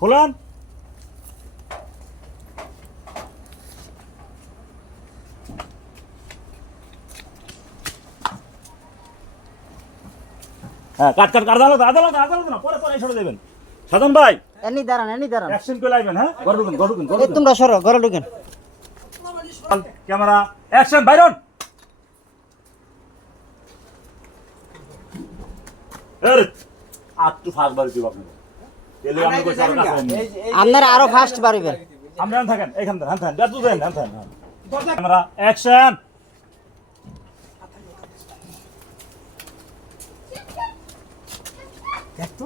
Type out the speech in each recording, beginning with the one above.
খোলেন। হ্যাঁ, কাট কাট আদালত আদালত আদালত না, পরে পরে এসে দেবেন। সাধন ভাই এনি দাঁড়ান অ্যাকশন করে লাইবেন। হ্যাঁ, ঘরে ঢুকেন ঘরে ঢুকেন এই তোমরা সরো ঘরে ঢুকেন। ক্যামেরা অ্যাকশন, বাইরন। এর আটটু ফাস্ট বাড়ি দিব আপনাকে, এলে আমি কই সারা কাছে আপনারা আরো ফাস্ট বাড়িবেন। আমরা থাকেন এইখান থেকে, থাকেন দাদু দেন, থাকেন। Camera action. দেখতো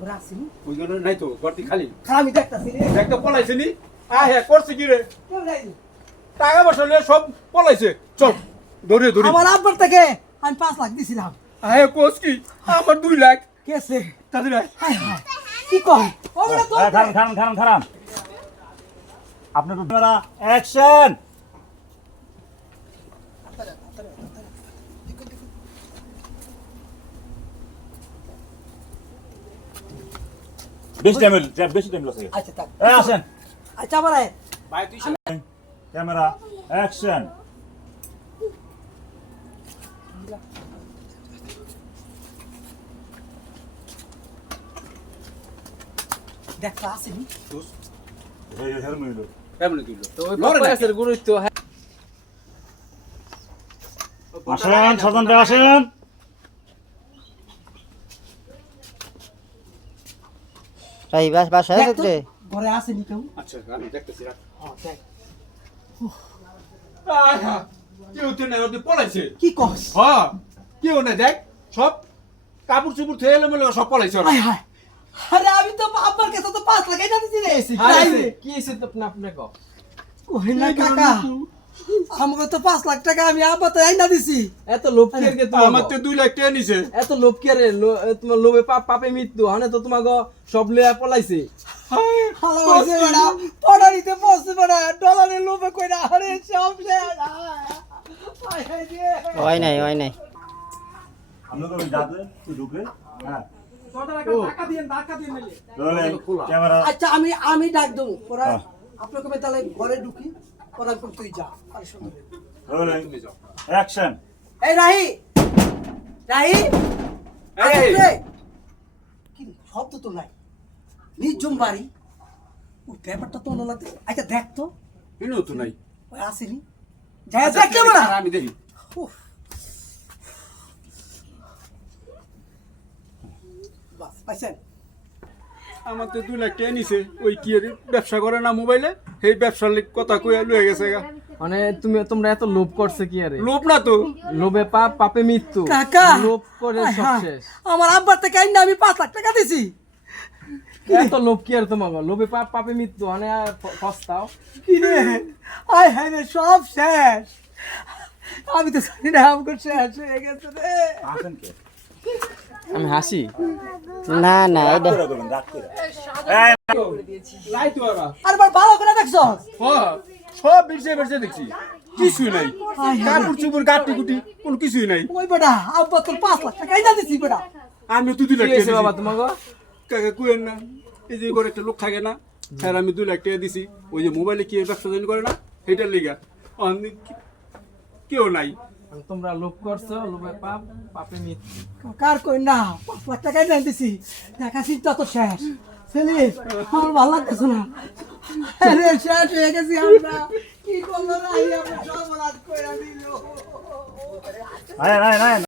ওরা আসেনি, ওই জন্য নাই তো গর্তি খালি আমি দেখতাছি রে। একটা পলাইছে নি হ্যাঁ করছে কি রে কেউ নাই। টাকা পয়সা নিয়ে সব পলাইছে চল ধরে ধরে আমার আব্বার থেকে আমি 5 লাখ দিছিলাম। হ্যাঁ কোস কি আমার 2 লাখ কেসে তাদের হায় হায় কি কয় ওরা তো খান খান খান খান। আপনার ক্যামেরা অ্যাকশন। বেশি টাইম লস হয়ে গেছে। আচ্ছা থাক। এই আসেন। আচ্ছা বারে ভাই তুই ক্যামেরা অ্যাকশন। দেখতা আসেনি। এই হেরমিলো এমনি দিল তো ওই পয়সার গুরুত্ব আসেন, সাধন ভাই আসেন। রাই বাসায় আছে দেখতো রে। ঘরে আসেনি কেউ। আচ্ছা আমি দেখতেছি রাখ হ্যাঁ দেখ আহা কেউ তো নাই ওদের পলাইছে কি কস হ্যাঁ কেউ না দেখ সব কাপড় চুপড় থেকে এলো মেলে সব পলাইছে ওরা হায় হায় আরে আমি তো আব্বার কাছে তো 5 লাখ এটা দিছি রে। কি হইছে তো আপনি কও ওই না কাকা আমাকে তো 5 লাখ টাকা আমি আব্বা তো আইনা দিছি। এত লোভ কি রে আমার তো 2 লাখ টাকা নিছে এত লোভ কি রে তোমার লোভে পাপে মৃত্যু হানে তো তোমাকে সব লইয়া পলাইছে হালা হইছে বড়া পড়ারিতে পড়ছে বড়া ডলারের লোভে কইরা আরে সব শেষ। হায় হায় রে হয় নাই আমরা তো যাবে তুই ঢুকে। হ্যাঁ, টাকা দিয়েন মেলে। তাহলে ক্যামেরা আচ্ছা আমি ডাক দেবো ওরা আপনাকে আমি তাহলে ঘরে ঢুকি ওরা তুই যা আর সুন্দর তাহলে অ্যাকশন। এই রাহি এই আরে কি রে, শব্দ তো নাই নির্জন বাড়ি ওই ব্যাপারটা তো অন্য লাগছে। আচ্ছা দেখ তো ইনো তো নাই ওই আসেনি যাই দেখ ক্যামেরা আমি দেখি বাস পাইছেন আমার তো 2 লাখ টাকা নিছে ওই কি রে ব্যবসা করে না মোবাইলে এই ব্যবসার কথা কইয়া লয়ে গেছে গা মানে তোমরা এত লোভ করছে কি আরে লোভ না তো লোভে পাপে মৃত্যু কাকা লোভ করে হায় সব হায়, শেষ আমার আব্বার থেকে আইনা আমি 5 লাখ টাকা দিছি। এত লোভ কি আর তোমাকে লোভে পাপে মৃত্যু হানে আর পস্তাও কি রে আয় হায় রে সব শেষ। আমি তো জানি না আমাকে শেষ হয়ে গেছে রে। আসেন কে আমি হাসি না এটা করে করবেন রাত করে। লাই তো ওরা আর ভালো করে দেখছো হ্যাঁ সব বেরছে দেখছি কিছুই নাই কাপড় চুপড় গাটি গুটি কোনো কিছুই নাই ওই বেটা আব্বা তোর 5 লাখ টাকা আইনা দিছি বেটা। আমি তো 2 লাখ কি হয়েছে টাকা বাবা দিছি। তোমাকে কাকা কুয়েন না এই যে করে একটা লোক থাকে না স্যার আমি 2 লাখ টাকা দিছি ওই যে মোবাইলে কি ব্যবসা জয়েন করে না সেটার লিগা আমি কেউ নাই তোমরা লোভ করছো লোভে পাপে মৃত্যু কার কই না 5 লাখ টাকা আইনা দিছি দেখা চিন্তা তো শেষ ছেলে আমার ভালো লাগতেছে না। আরে শেষ হয়ে গেছি আমরা কি করলো না এই আমরা সব রাত কইরা দিল। নাই নাই নাই